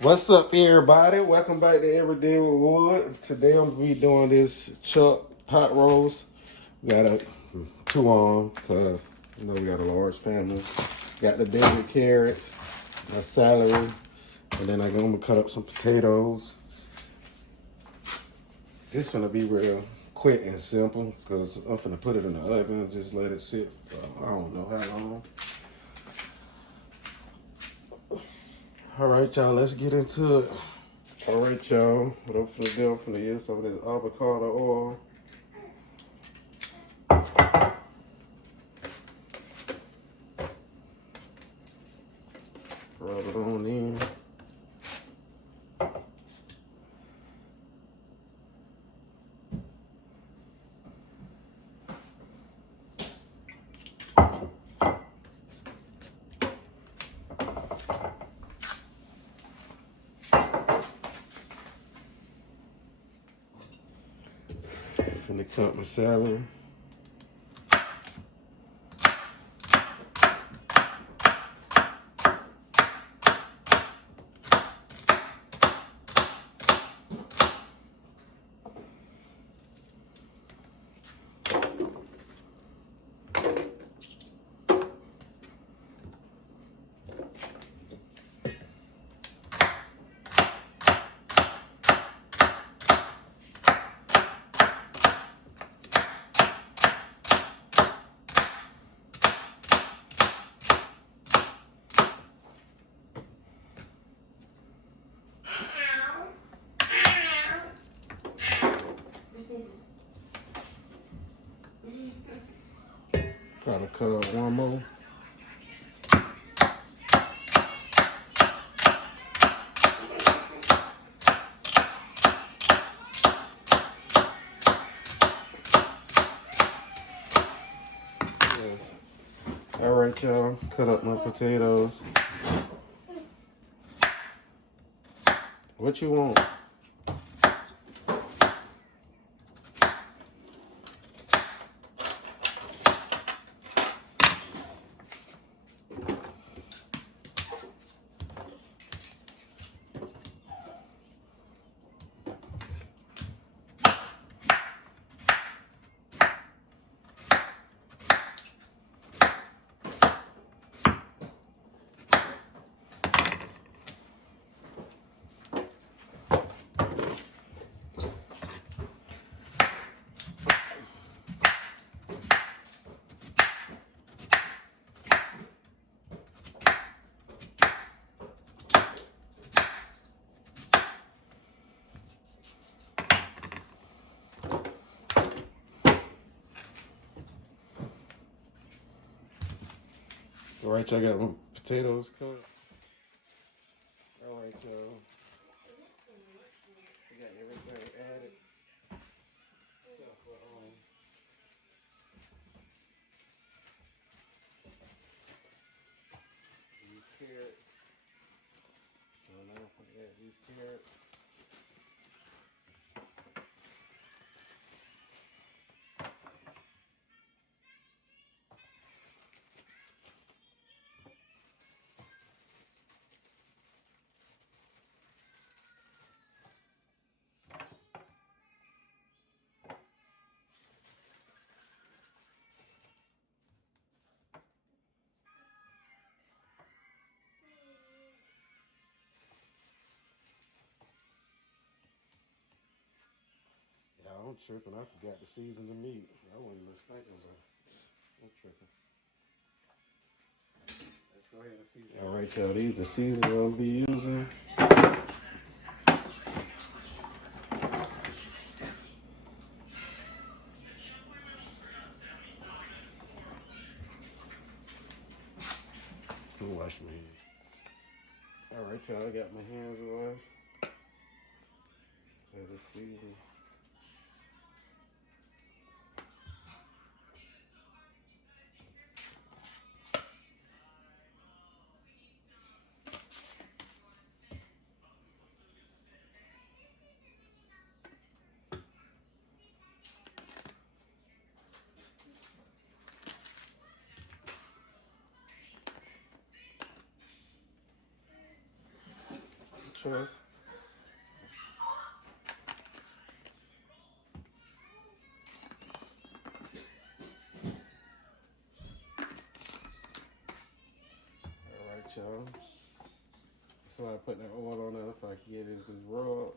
What's up, everybody? Welcome back to Everyday with Wood. Today I'm gonna be doing this chuck pot roast. We got two on because we got a large family. Got the baby carrots, my celery, and then I'm gonna cut up some potatoes. This gonna be real quick and simple because I'm gonna put it in the oven and just let it sit for I don't know how long. All right, y'all, let's get into it. All right, y'all. What I'm finna do, I'm finna use some of this avocado oil. Rub it on in. Finna cut my celery. Try to cut up one more. Yes. All right, y'all. Cut up my potatoes. What you want? All right, y'all got my potatoes cut. All right, y'all. We got everything added. Except for these carrots. So now I'm gonna add these carrots. Yeah, I'm tripping. I forgot to season the meat. I wasn't even thinking about it. I'm tripping. Let's go ahead and season. All right, y'all. These the seasons I'll be using. Let me wash my hands. All right, y'all. I got my hands washed. Let it season. choice. Alright, y'all. So I put that oil on there if I can get it this rub.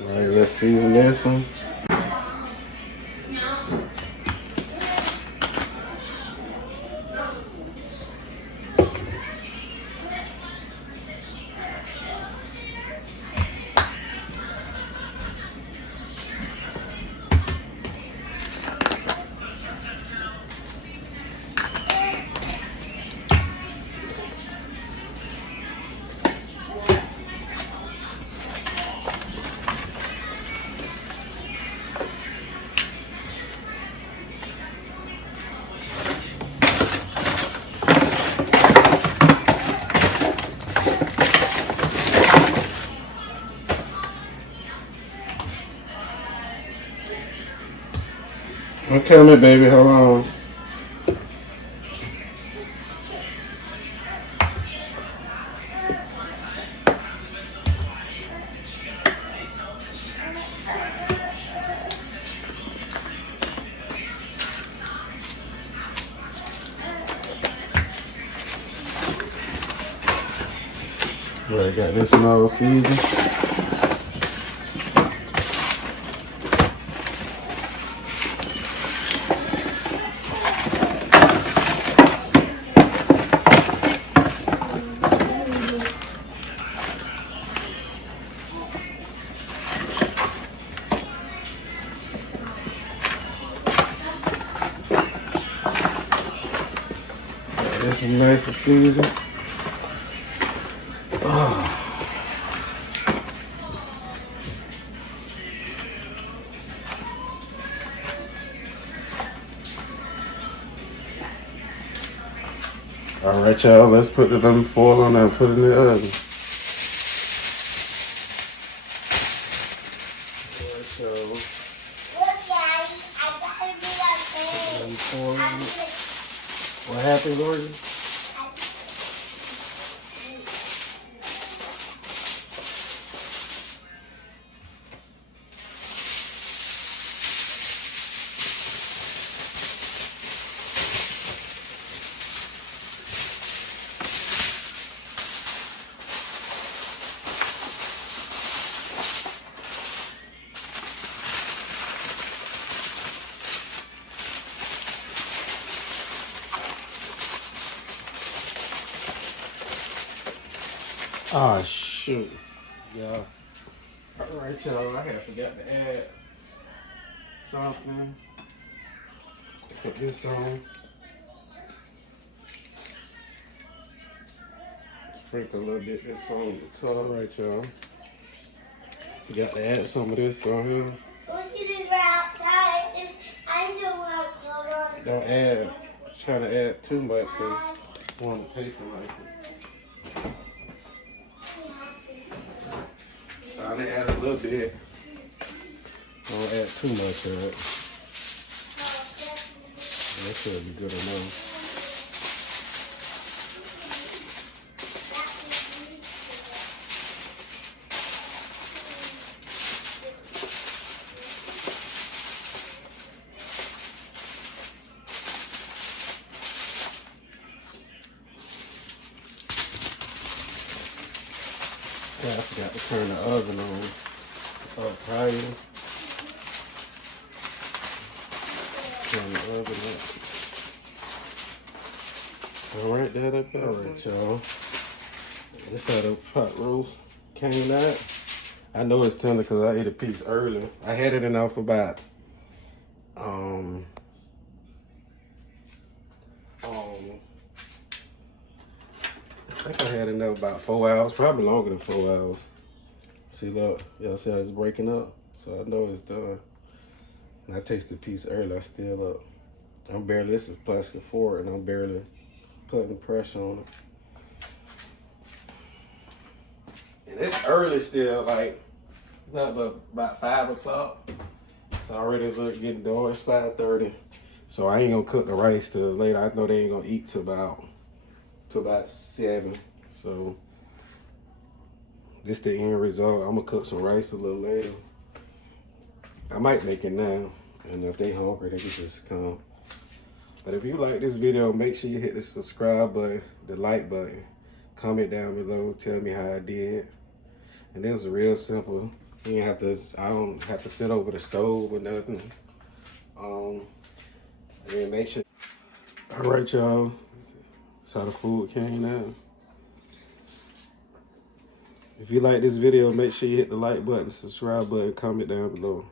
Alright, let's season this one. Okay, my baby, hold on. Alright, got this one all seasoned. This is nice and seasoned. Alright, y'all, let's put the lemon foil on there and put it in the oven. Alright, y'all. Look, Daddy, I gotta do that thing. Lemon foil on it. What happened, Lordy? Ah, shoot. Yeah. Alright, y'all, I had forgot to add something. Put this on. Sprinkle a little bit this on the top. Alright, y'all. Forgot to add some of this on here. Look at it outside. I don't want to color on. Don't add. Try to add too much because I want to taste it like it. So I only add a little bit. Don't add too much of it. That should be good enough. I forgot to turn the oven on up higher. Turn the oven up. Alright, that up. Alright, y'all. This how the pot roast came out. I know it's tender because I ate a piece earlier. I had it in there for about I think I had it in there about 4 hours, probably longer than 4 hours. See, look, y'all see how it's breaking up? So I know it's done. And I tasted the piece earlier, I still up. this is plastic fork, and I'm barely putting pressure on it. And it's early still, like, it's not but about 5 o'clock. It's already getting dark, it's 5:30. So I ain't gonna cook the rice till later. I know they ain't gonna eat till about 7. So this the end result. I'm gonna cook some rice a little later. I might make it now, and if they hungry, they can just come. But if you like this video, make sure you hit the subscribe button, the like button, comment down below, tell me how I did. And it was real simple. You ain't have to. I don't have to sit over the stove or nothing. And make sure. All right, y'all. That's how the food came out. If you like this video, make sure you hit the like button, subscribe button, comment down below.